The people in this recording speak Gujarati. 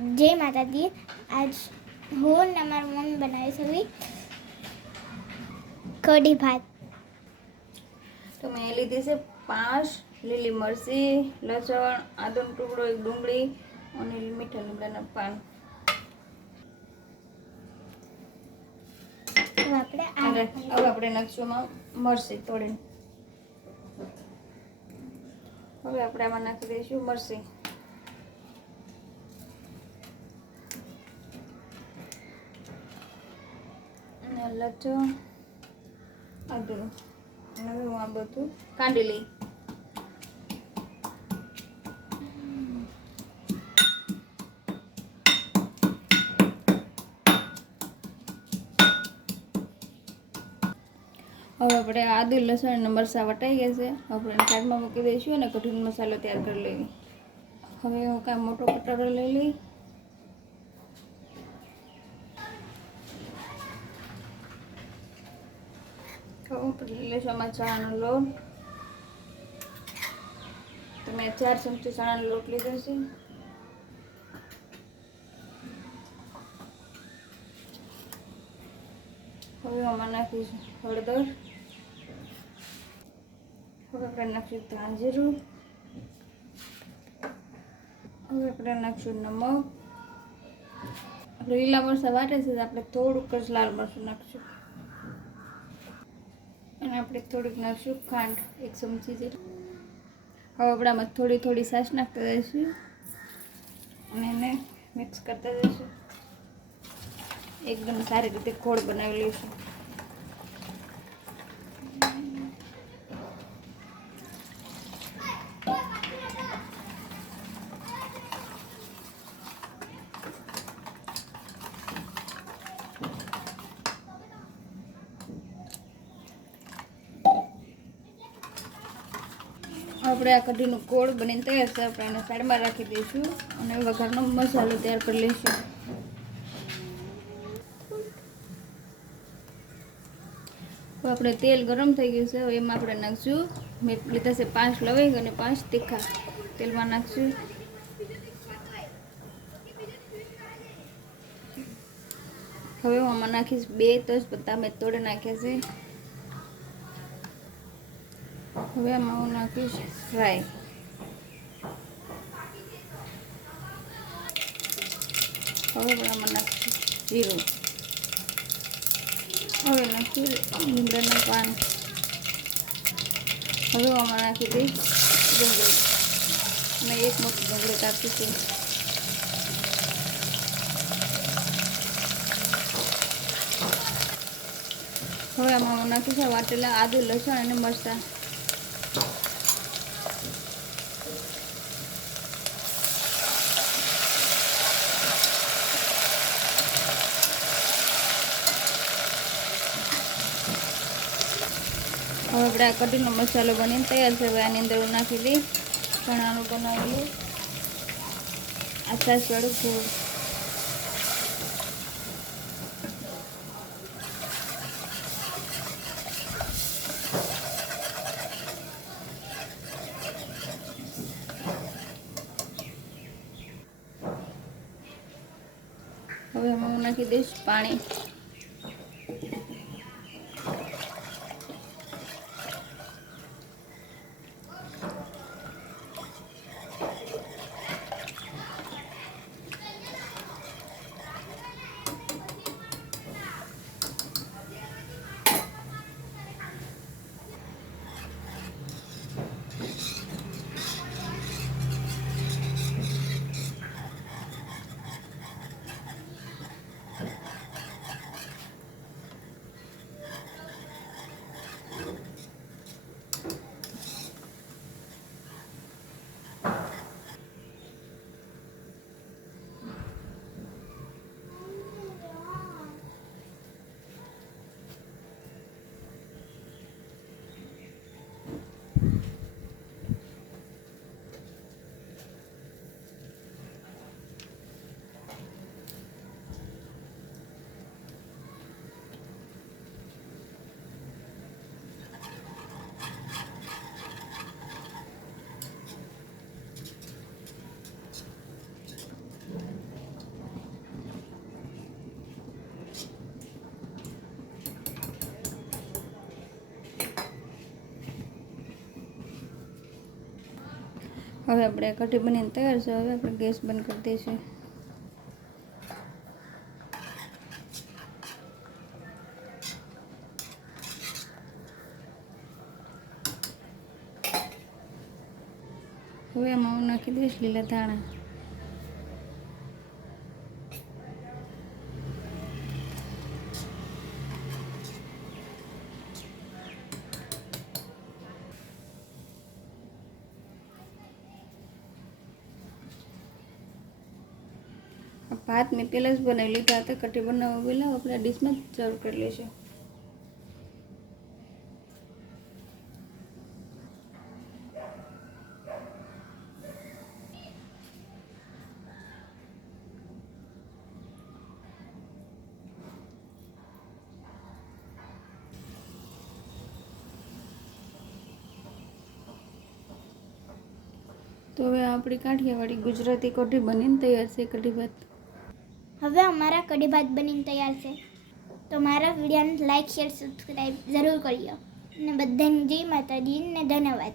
जय माता दी। आज હું ને મારી મમ્મી બનાવી છે કઢી ભાત। તો મેં લીધી છે 5 લીલી મરચી, લસણ, આદુનો ટુકડો, એક ડુંગળી અને મીઠા લીમડાના પાન। હવે આપણે નાખશું મરચી તોડીને। હવે આપણે આમાં નાખી દઈશું મરચી। અને લસણ, આદુ, હવે હું આ બધું કાઢી લઈ। હવે આપણે આદુ, લસણ અને મરચાં વટાઈ ગયા છે। આપણે સાઈડમાં મૂકી દઈશું અને કઢીનો મસાલો તૈયાર કરી લઈએ। હવે હું કાંઈ મોટો કટોરો લઈ લઈ। હવે લઈશું આમાં ચણાનો લોટ। તો મેં 4 ચમચી ચણાનો લોટ લીધો છે। હવે આમાં નાખીશું હળદર। હવે આપણે નાખીશું ધાણા જીરું। હવે આપણે નાખીશું નમક। લીલા મરચાં વાટે છે તો આપણે થોડુંક જ લાલ મરચું નાખીશું અને આપણે થોડીક નાખીશું ખાંડ, 1 ચમચી જેટલી। હવે આપણે આમાં થોડી થોડી છાશ નાખતા જઈશું અને એને મિક્સ કરતા જઈશું। એકદમ સારી રીતે ખોળ બનાવી લઈશું। આપણે આ કઢીનું ગોળ બનીને તૈયાર છે। આપણે એને સાઈડમાં રાખી દઈશું અને વઘારનો મસાલો તૈયાર કરી લઈશું। તો આપણે તેલ ગરમ થઈ ગયું છે। હવે એમાં આપણે નાખશું, મેં લીધા છે 5 લવિંગ અને 5 તીખા। તેલમાં નાખશું। હવે હું આમાં નાખીશ 2 તેજપત્તા મેં તોડી નાખ્યા છે। હવે આમાં હું નાખીશ ફ્રાય। હવે આમાં નાખીશ જીરું। હવે નાખીશ લીમડાના પાન। હવે આમાં નાખી દઈશ ડુંગળી। મેં 1 મોટી ડુંગળી કાપી છે। હવે આમાં હું નાખીશ વાટેલા આદુ, લસણ અને મરચાં। હવે આપણે આ કઢીનો મસાલો બનીને તૈયાર છે। હવે આની અંદર હું નાખી દઈશ ચણાનું બનાવેલું આ છાશવાળું ગોળ। હવે એમાં હું નાખી દઈશ પાણી। હવે આપણે કઢી બનીને તૈયાર છે. હવે આપણે ગેસ બંધ કરી દઈશું. હવે એમાં હું નાખી દઈશ લીલા ધાણા. ભાત મેં પહેલાં જ બનાવી લીધા હતા. કઢી બનાવવા પહેલાં આપણે ડીશમાં જ સર્વ કરી લઈશું. તો હવે આપણી કાઠિયાવાડી ગુજરાતી કઢી બનીને તૈયાર છે. કઢી ભાત હવે અમારા કઢી ભાત બનીને તૈયાર છે. તો મારા વિડીયોને લાઈક શેર સબસ્ક્રાઈબ જરૂર કરજો અને બધાને જય માતાજી ને ધન્યવાદ.